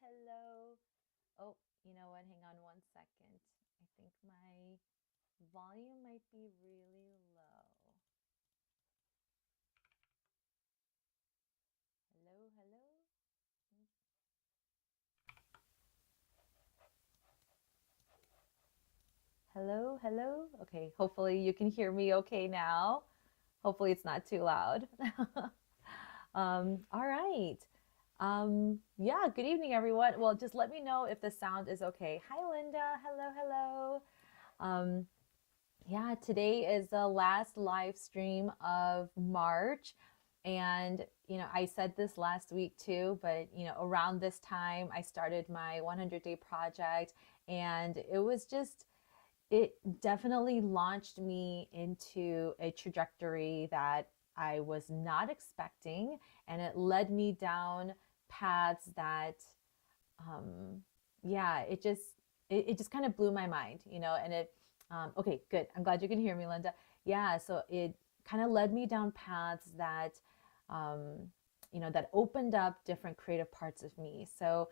hello. Oh, you know what? Hang on one second. I think my volume might be really low. Hello, hello. Hello, hello. Okay, hopefully you can hear me okay now. Hopefully it's not too loud. All right. Yeah, good evening, everyone. Well, just let me know if the sound is okay. Hi, Linda. Hello, hello. Yeah, today is the last live stream of March. And, I said this last week too, but, around this time, I started my 100-day project. And it definitely launched me into a trajectory that I was not expecting. And it led me down paths that, yeah, it just kind of blew my mind, and okay, good. I'm glad you can hear me, Linda. Yeah, so it kind of led me down paths that, um, that opened up different creative parts of me. So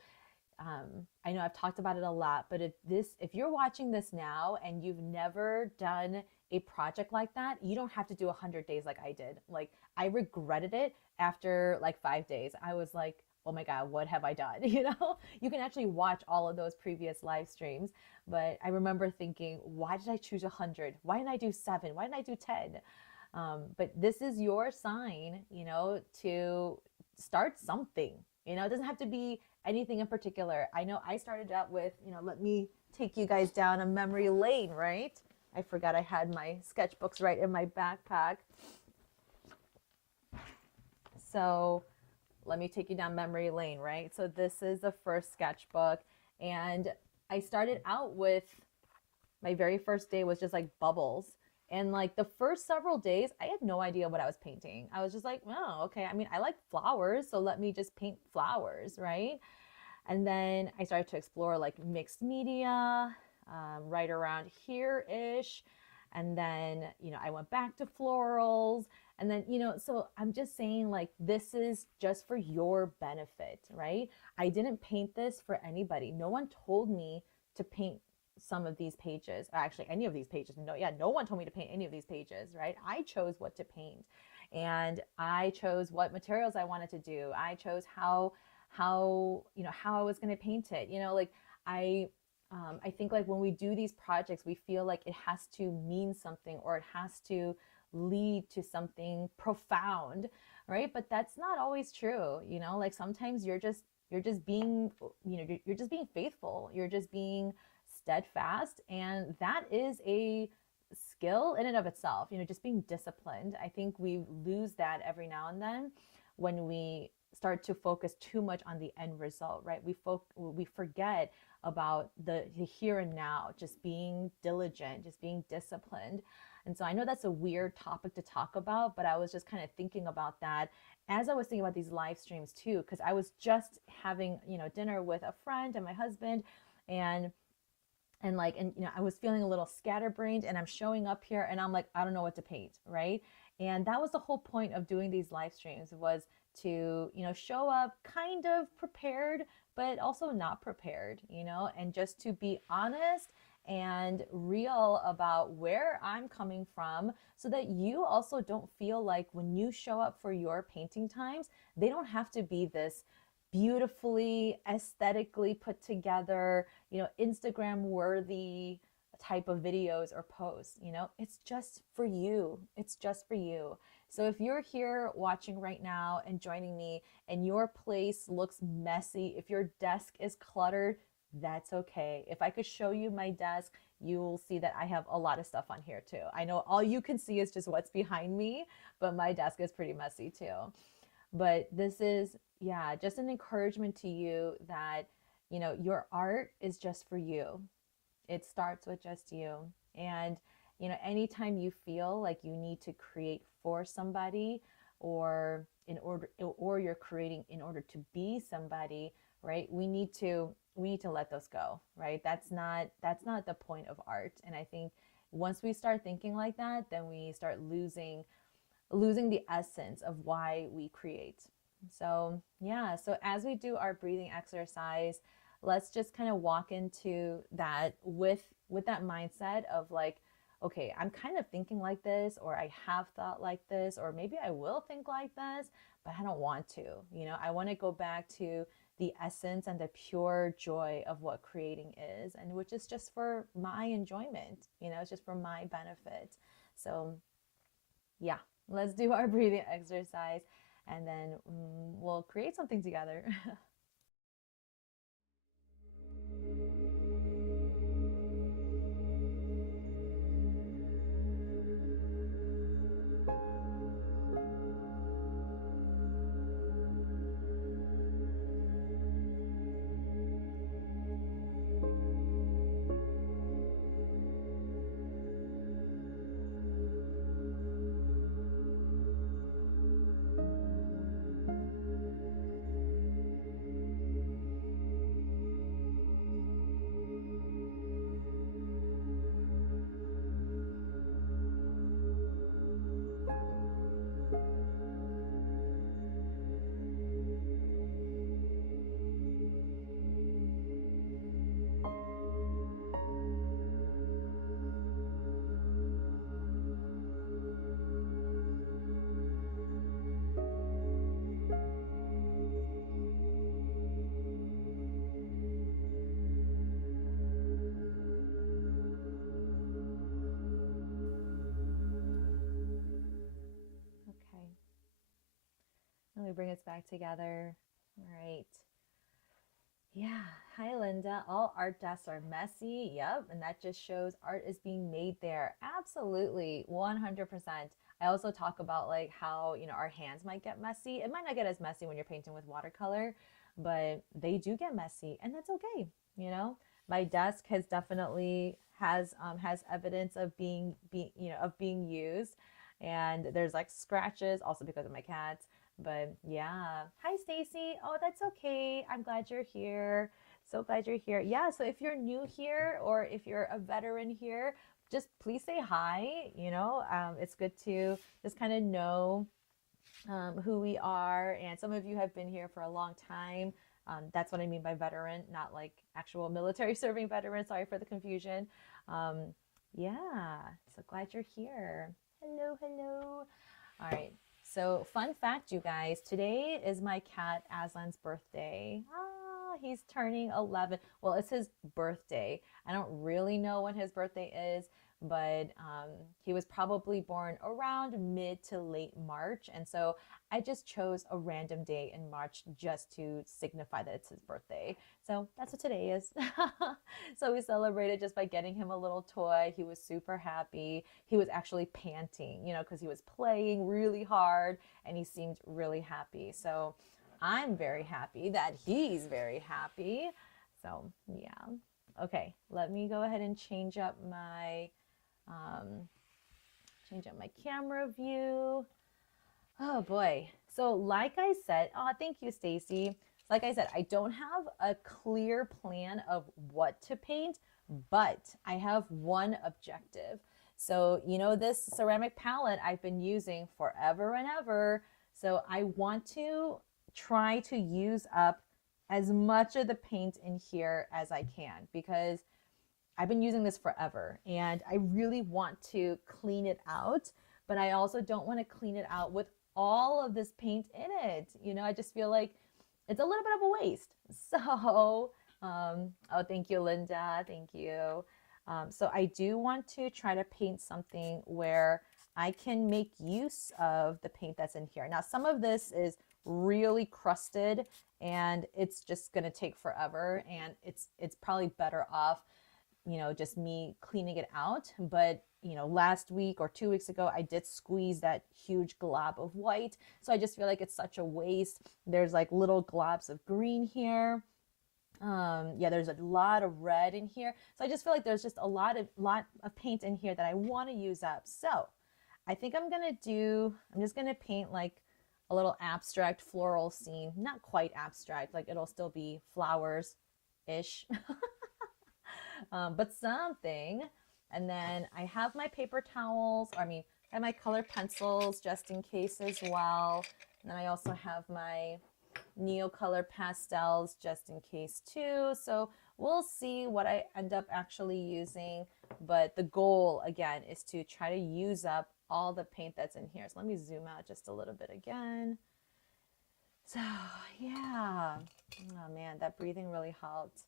I know I've talked about it a lot, but if you're watching this now and you've never done a project like that, you don't have to do 100 days like I did. Like I regretted it after like 5 days. I was like, oh my God, what have I done? You can actually watch all of those previous live streams. But I remember thinking, why did I choose 100? Why didn't I do 7? Why didn't I do 10? But this is your sign, to start something. It doesn't have to be anything in particular. I know I started out with, let me take you guys down a memory lane, right? I forgot I had my sketchbooks right in my backpack. So let me take you down memory lane, right? So this is the first sketchbook. And I started out with my very first day was just like bubbles. And like the first several days, I had no idea what I was painting. I was just like, oh, okay. I mean, I like flowers, so let me just paint flowers, right? And then I started to explore like mixed media, right around here ish. And then, I went back to florals. And then, so I'm just saying, like, this is just for your benefit, right? I didn't paint this for anybody. No one told me to paint some of these pages, actually any of these pages. No, yeah, no one told me to paint any of these pages, right? I chose what to paint, and I chose what materials I wanted to do. I chose how I was going to paint it. Like I I think like when we do these projects, we feel like it has to mean something or it has to lead to something profound, right? But that's not always true. Like sometimes you're just being, you're just being faithful. You're just being steadfast, and that is a skill in and of itself. Just being disciplined. I think we lose that every now and then when we start to focus too much on the end result, right? We forget about the here and now, just being diligent, just being disciplined. And so I know that's a weird topic to talk about, but I was just kind of thinking about that as I was thinking about these live streams too, because I was just having, dinner with a friend and my husband, and I was feeling a little scatterbrained, and I'm showing up here and I'm like, I don't know what to paint, right? And that was the whole point of doing these live streams, was to, show up kind of prepared but also not prepared, and just to be honest and real about where I'm coming from, so that you also don't feel like when you show up for your painting times, they don't have to be this beautifully aesthetically put together, Instagram worthy type of videos or posts. It's just for you. It's just for you. So if you're here watching right now and joining me and your place looks messy, if your desk is cluttered, that's okay. If I could show you my desk, you will see that I have a lot of stuff on here too. I know all you can see is just what's behind me, but my desk is pretty messy too. But this is, yeah, just an encouragement to you that, your art is just for you. It starts with just you. And, anytime you feel like you need to create for somebody, or you're creating in order to be somebody, right? We need to let those go, right? That's not the point of art. And I think once we start thinking like that, then we start losing the essence of why we create. So yeah, so as we do our breathing exercise, let's just kind of walk into that with that mindset of like, okay, I'm kind of thinking like this, or I have thought like this, or maybe I will think like this, but I don't want to. I want to go back to the essence and the pure joy of what creating is, and which is just for my enjoyment. It's just for my benefit. So yeah, let's do our breathing exercise, and then we'll create something together. Okay, let me bring us back together. All right. Yeah. Hi, Linda. All art desks are messy. Yep. And that just shows art is being made there. Absolutely. 100%. I also talk about like how, our hands might get messy. It might not get as messy when you're painting with watercolor, but they do get messy, and that's okay. You know, my desk has evidence of being used, and there's like scratches also because of my cats. But yeah. Hi, Stacy. Oh, that's okay. I'm glad you're here. So glad you're here. Yeah. So if you're new here, or if you're a veteran here, just please say hi. It's good to just kind of know who we are. And some of you have been here for a long time. That's what I mean by veteran, not like actual military serving veteran. Sorry for the confusion. Um, yeah. So glad you're here. Hello, hello. All right. So, fun fact, you guys, today is my cat Aslan's birthday. He's turning 11. Well, it's his birthday. I don't really know when his birthday is, but he was probably born around mid to late March. And so I just chose a random day in March just to signify that it's his birthday. So that's what today is. So we celebrated just by getting him a little toy. He was super happy. He was actually panting, because he was playing really hard and he seemed really happy. So I'm very happy that he's very happy. So yeah. Okay, let me go ahead and um, change up my camera view. Oh boy. So like I said, oh, thank you, Stacy. Like I said, I don't have a clear plan of what to paint, but I have one objective. So, this ceramic palette I've been using forever and ever. So I want to try to use up as much of the paint in here as I can, because I've been using this forever and I really want to clean it out, but I also don't want to clean it out with all of this paint in it. I just feel like it's a little bit of a waste. So, oh, thank you, Linda. Thank you. So I do want to try to paint something where I can make use of the paint that's in here. Now, some of this is really crusted and it's just going to take forever, and it's probably better off just me cleaning it out. But, last week or 2 weeks ago, I did squeeze that huge glob of white. So I just feel like it's such a waste. There's like little globs of green here. Yeah, there's a lot of red in here. So I just feel like there's just a lot of paint in here that I want to use up. So I think I'm just going to paint like a little abstract floral scene. Not quite abstract, like it'll still be flowers-ish. But something. And then I have my paper towels, I have my color pencils just in case as well. And then I also have my Neocolor pastels just in case too. So we'll see what I end up actually using. But the goal, again, is to try to use up all the paint that's in here. So let me zoom out just a little bit again. So yeah, oh man, that breathing really helped.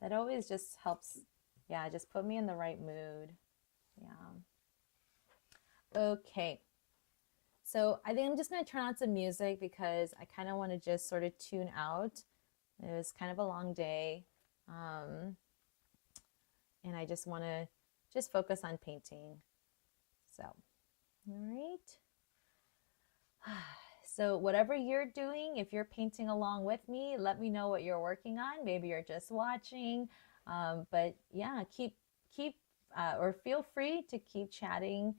That always just helps, yeah, just put me in the right mood. Yeah. Okay. So I think I'm just going to turn on some music because I kind of want to just sort of tune out. It was kind of a long day. And I just want to just focus on painting. So, all right. So whatever you're doing, if you're painting along with me, let me know what you're working on. Maybe you're just watching. But yeah, keep or feel free to keep chatting,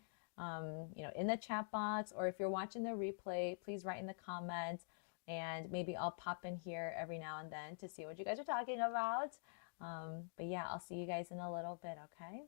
in the chat box, or if you're watching the replay, please write in the comments, and maybe I'll pop in here every now and then to see what you guys are talking about. But yeah, I'll see you guys in a little bit, okay?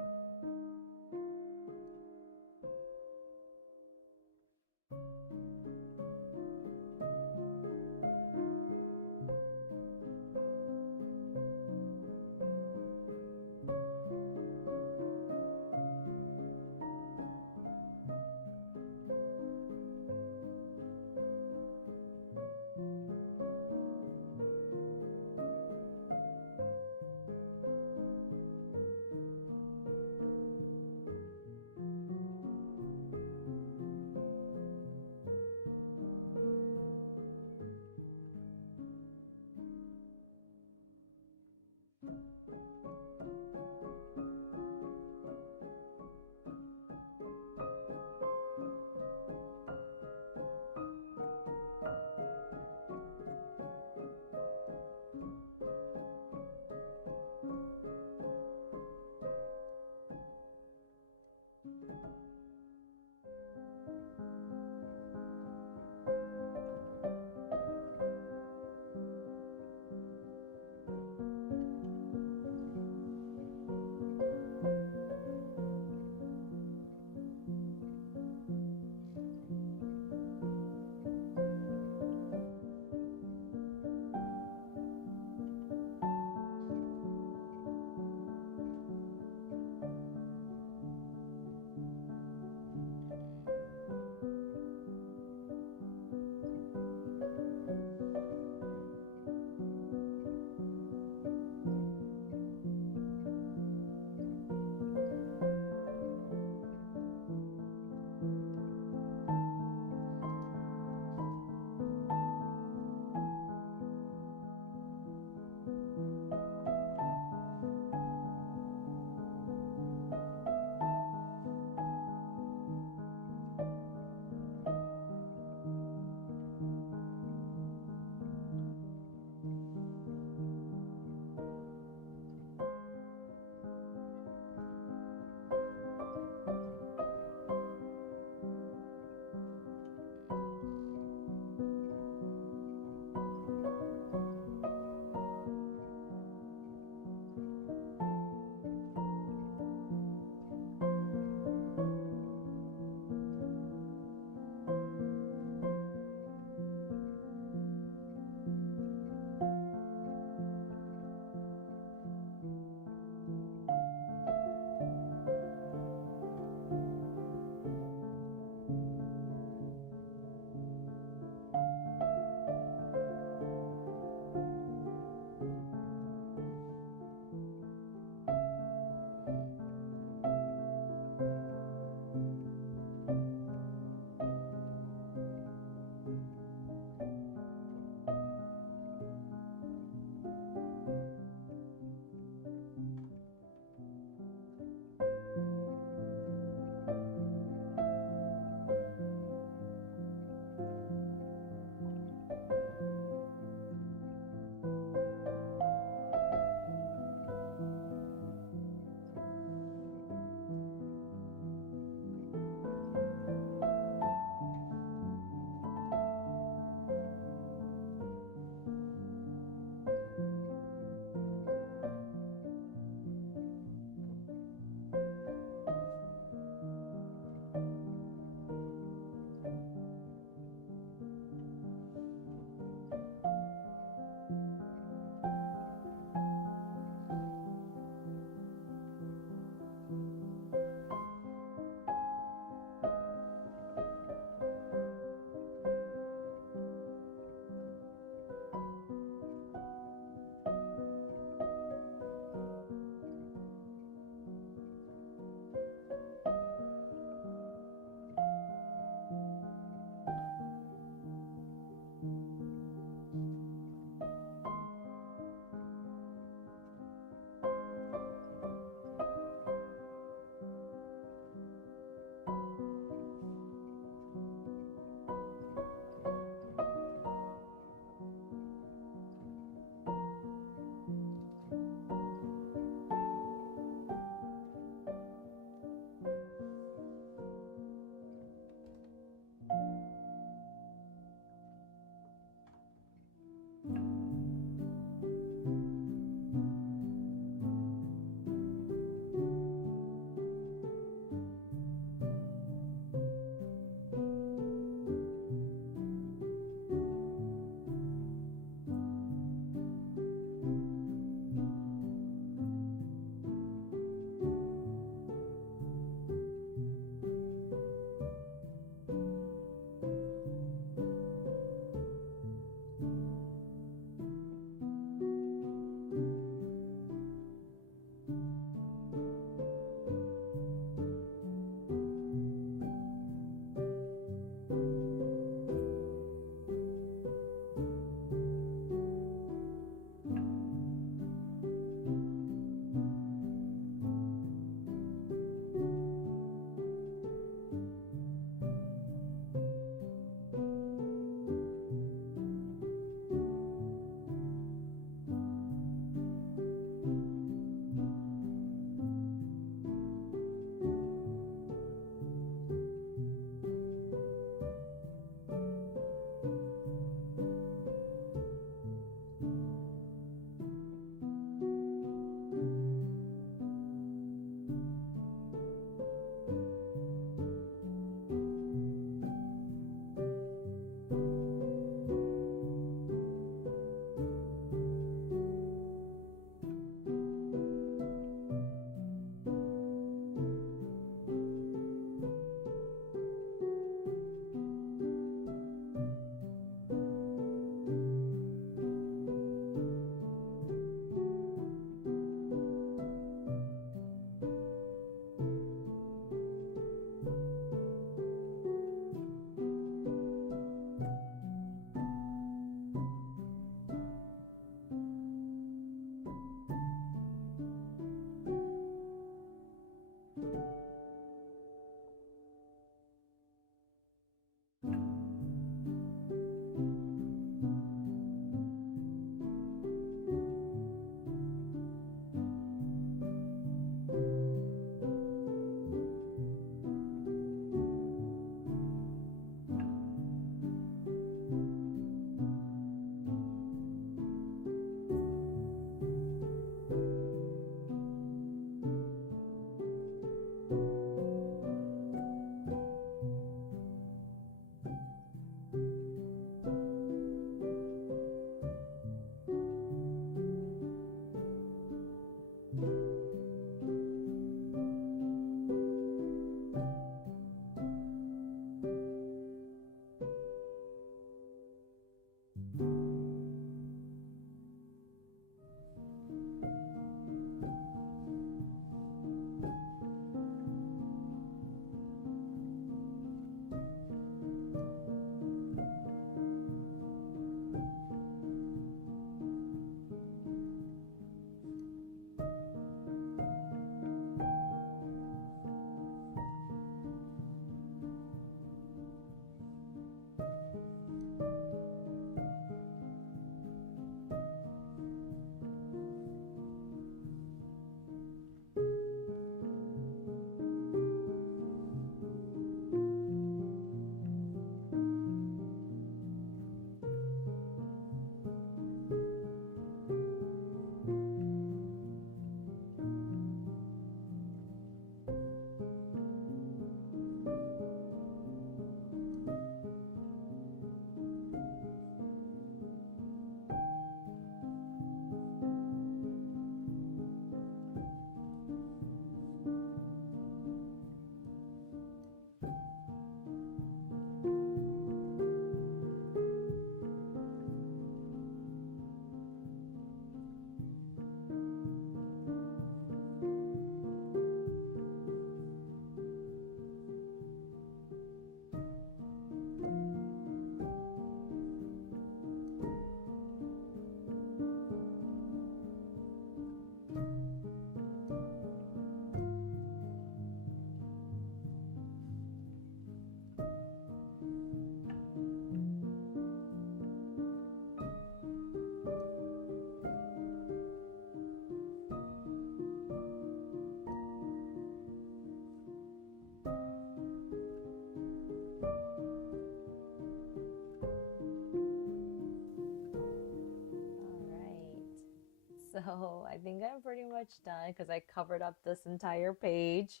So I think I'm pretty much done because I covered up this entire page.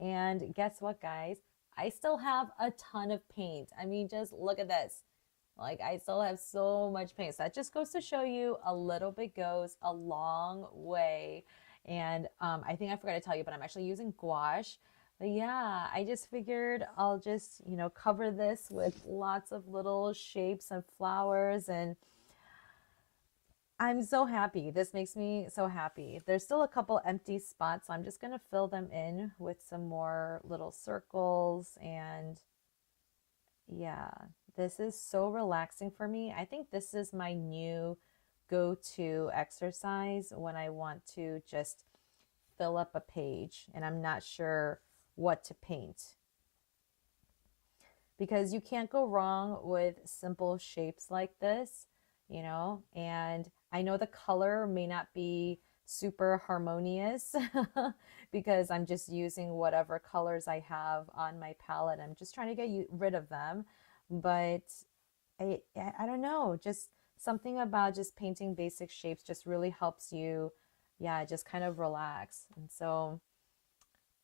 And guess what, guys? I still have a ton of paint. I mean, just look at this. Like, I still have so much paint. So that just goes to show you a little bit goes a long way. And I think I forgot to tell you, but I'm actually using gouache. But yeah, I just figured I'll just, cover this with lots of little shapes and flowers. And I'm so happy. This makes me so happy. There's still a couple empty spots, so I'm just going to fill them in with some more little circles. And yeah, this is so relaxing for me. I think this is my new go-to exercise when I want to just fill up a page and I'm not sure what to paint. Because you can't go wrong with simple shapes like this, and I know the color may not be super harmonious because I'm just using whatever colors I have on my palette. I'm just trying to get rid of them. But I don't know, just something about just painting basic shapes just really helps you, yeah, just kind of relax. And so,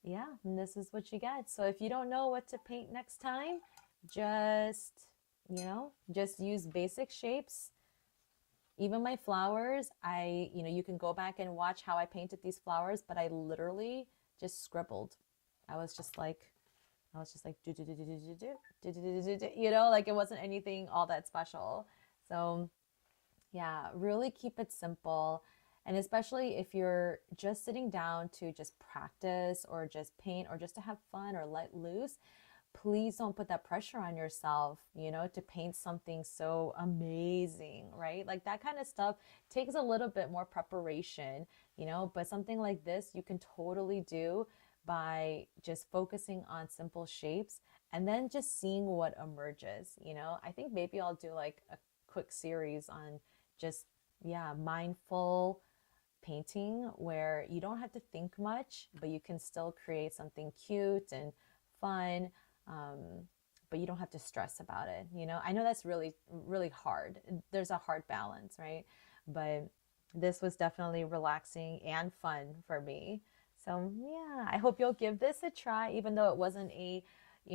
yeah, and this is what you get. So if you don't know what to paint next time, just, just use basic shapes. Even my flowers, you can go back and watch how I painted these flowers, but I literally just scribbled. I was just like, do, do, do, do, do, do, do, do, do, do, do, like it wasn't anything all that special. So yeah, really keep it simple. And especially if you're just sitting down to just practice or just paint or just to have fun or let loose, please don't put that pressure on yourself, to paint something so amazing, right? Like that kind of stuff takes a little bit more preparation, but something like this you can totally do by just focusing on simple shapes and then just seeing what emerges. I think maybe I'll do like a quick series on just, yeah, mindful painting where you don't have to think much, but you can still create something cute and fun. Um, but you don't have to stress about it. I know that's really, really hard. There's a hard balance, right? But this was definitely relaxing and fun for me. So yeah, I hope you'll give this a try, even though it wasn't you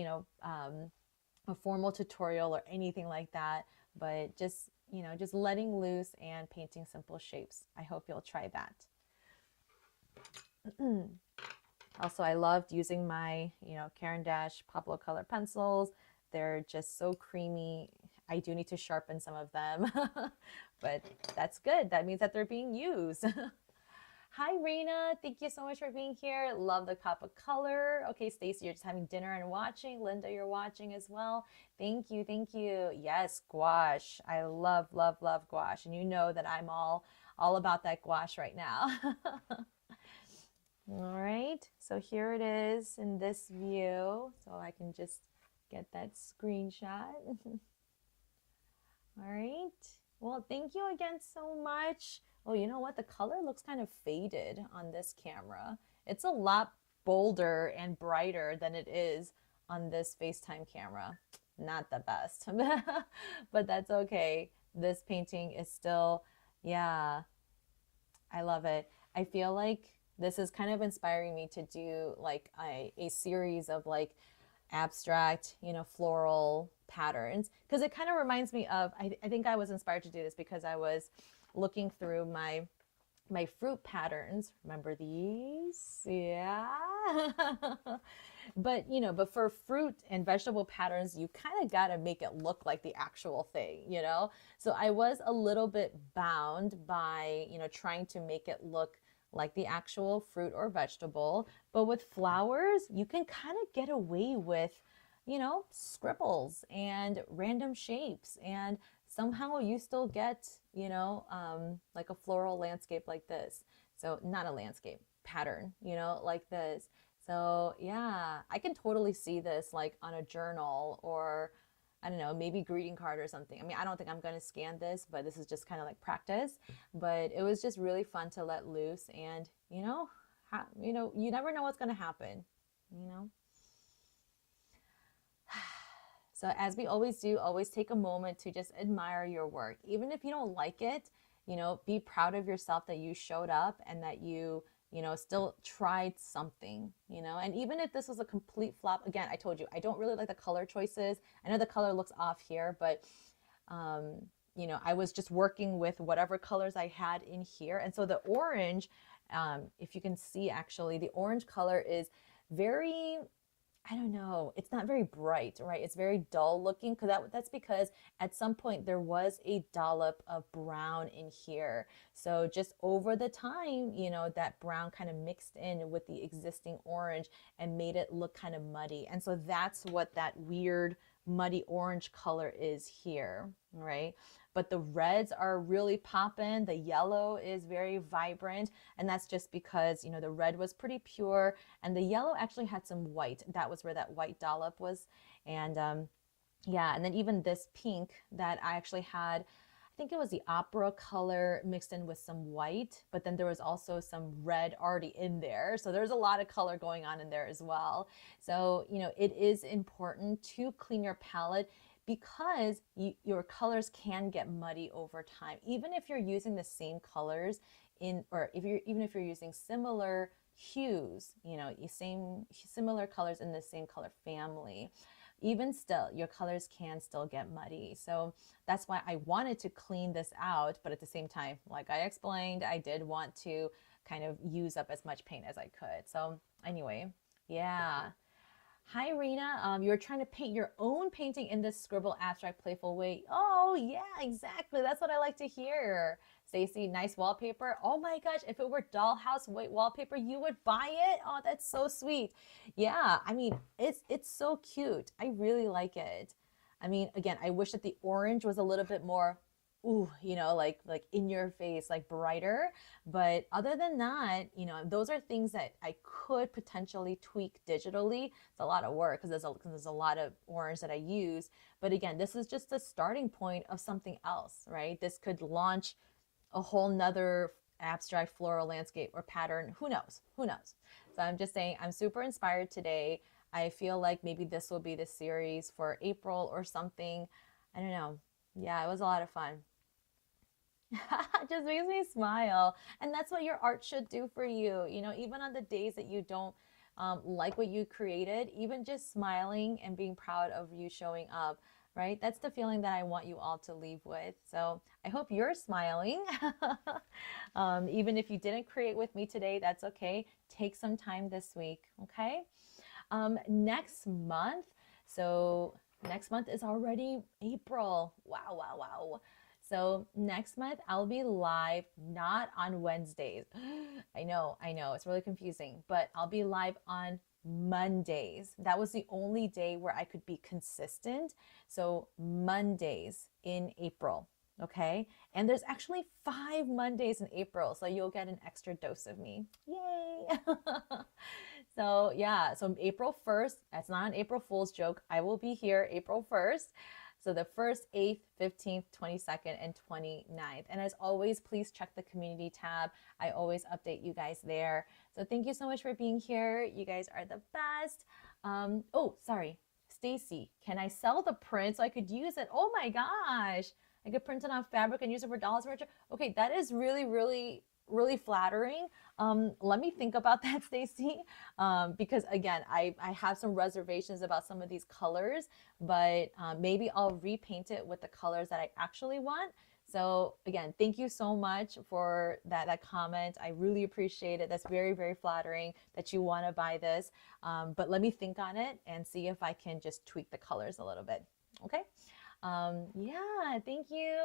know, um, a formal tutorial or anything like that, but just letting loose and painting simple shapes. I hope you'll try that. Also, I loved using my, Caran d'Ache Pablo color pencils. They're just so creamy. I do need to sharpen some of them, but that's good. That means that they're being used. Hi, Raina. Thank you so much for being here. Love the pop of color. Okay, Stacy, you're just having dinner and watching. Linda, you're watching as well. Thank you. Thank you. Yes, gouache. I love, love, love gouache. And you know that I'm all about that gouache right now. All right, so here it is in this view. So I can just get that screenshot. All right, well, thank you again so much. Oh, you know what? The color looks kind of faded on this camera. It's a lot bolder and brighter than it is on this FaceTime camera. Not the best, but that's okay. This painting is still, yeah, I love it. I feel like this is kind of inspiring me to do like a series of like abstract, floral patterns, because it kind of reminds me of, I think I was inspired to do this because I was looking through my fruit patterns. Remember these? Yeah. But for fruit and vegetable patterns, you kind of got to make it look like the actual thing, So I was a little bit bound by, trying to make it look like the actual fruit or vegetable. But with flowers, you can kind of get away with, scribbles and random shapes. And somehow you still get, like a floral landscape like this. So not a landscape pattern, like this. So yeah, I can totally see this like on a journal or I don't know, maybe greeting card or something. I mean, I don't think I'm going to scan this, but this is just kind of like practice. But it was just really fun to let loose and, you never know what's going to happen, So as we always do, always take a moment to just admire your work. Even if you don't like it, you know, be proud of yourself that you showed up and that you know, still tried something, you know. And even if this was a complete flop, again, I told you, I don't really like the color choices. I know the color looks off here, but, um, you know, I was just working with whatever colors I had in here. And so the orange, if you can see, actually, the orange color is very, I don't know, it's not very bright, right? It's very dull looking, because that's because at some point there was a dollop of brown in here. So just over the time, you know, that brown kind of mixed in with the existing orange and made it look kind of muddy. And so that's what that weird muddy orange color is here, right? But the reds are really popping. The yellow is very vibrant. And that's just because, you know, the red was pretty pure and the yellow actually had some white. That was where that white dollop was. And yeah, and then even this pink that I actually had, I think it was the opera color mixed in with some white, but then there was also some red already in there. So there's a lot of color going on in there as well. So, you know, it is important to clean your palette because your colors can get muddy over time. Even if you're using the same colors in, or if you're, even if you're using similar hues, you know, similar colors in the same color family, even still, your colors can still get muddy. So that's why I wanted to clean this out. But at the same time, like I explained, I did want to kind of use up as much paint as I could. So anyway, yeah. Hi, Rena. You're trying to paint your own painting in this scribble abstract playful way. Oh, yeah, exactly. That's what I like to hear. Stacy, nice wallpaper. Oh my gosh, if it were dollhouse white wallpaper, you would buy it? Oh, that's so sweet. Yeah, I mean, it's so cute. I really like it. I mean, again, I wish that the orange was a little bit more, ooh, you know, like in your face, like brighter. But other than that, you know, those are things that I could potentially tweak digitally. It's a lot of work because there's a lot of orange that I use. But again, this is just the starting point of something else, right? This could launch a whole nother abstract floral landscape or pattern. Who knows? Who knows? So I'm just saying, I'm super inspired today. I feel like maybe this will be the series for April or something. I don't know. Yeah, it was a lot of fun. Just makes me smile. And that's what your art should do for you. You know, even on the days that you don't like what you created, even just smiling and being proud of you showing up, right? That's the feeling that I want you all to leave with. So I hope you're smiling. Even if you didn't create with me today, that's okay. Take some time this week, okay? Next month, so next month is already April. Wow, wow, wow. So next month I'll be live not on Wednesdays. I know, it's really confusing, but I'll be live on Mondays. That was the only day where I could be consistent. So Mondays in April, okay? And there's actually 5 Mondays in April, so you'll get an extra dose of me. Yay! So yeah, so April 1st, that's not an April Fool's joke. I will be here April 1st. So the 1st, 8th, 15th, 22nd, and 29th. And as always, please check the community tab. I always update you guys there. So thank you so much for being here. You guys are the best. Oh, sorry. Stacy, can I sell the print so I could use it? Oh my gosh. I could print it on fabric and use it for dolls furniture. Okay, that is really, really, really flattering. Let me think about that, Stacy, because again, I have some reservations about some of these colors, but maybe I'll repaint it with the colors that I actually want. So again, thank you so much for that comment. I really appreciate it. That's very, very flattering that you want to buy this. But let me think on it and see if I can just tweak the colors a little bit. Okay. Yeah, thank you.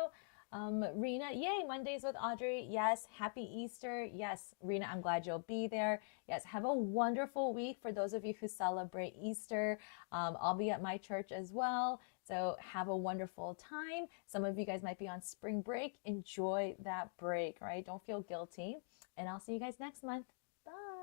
Rena, yay, Mondays with Audrey. Yes, happy Easter. Yes, Rena, I'm glad you'll be there. Yes, have a wonderful week for those of you who celebrate Easter. I'll be at my church as well. So have a wonderful time. Some of you guys might be on spring break. Enjoy that break, right? Don't feel guilty. And I'll see you guys next month. Bye.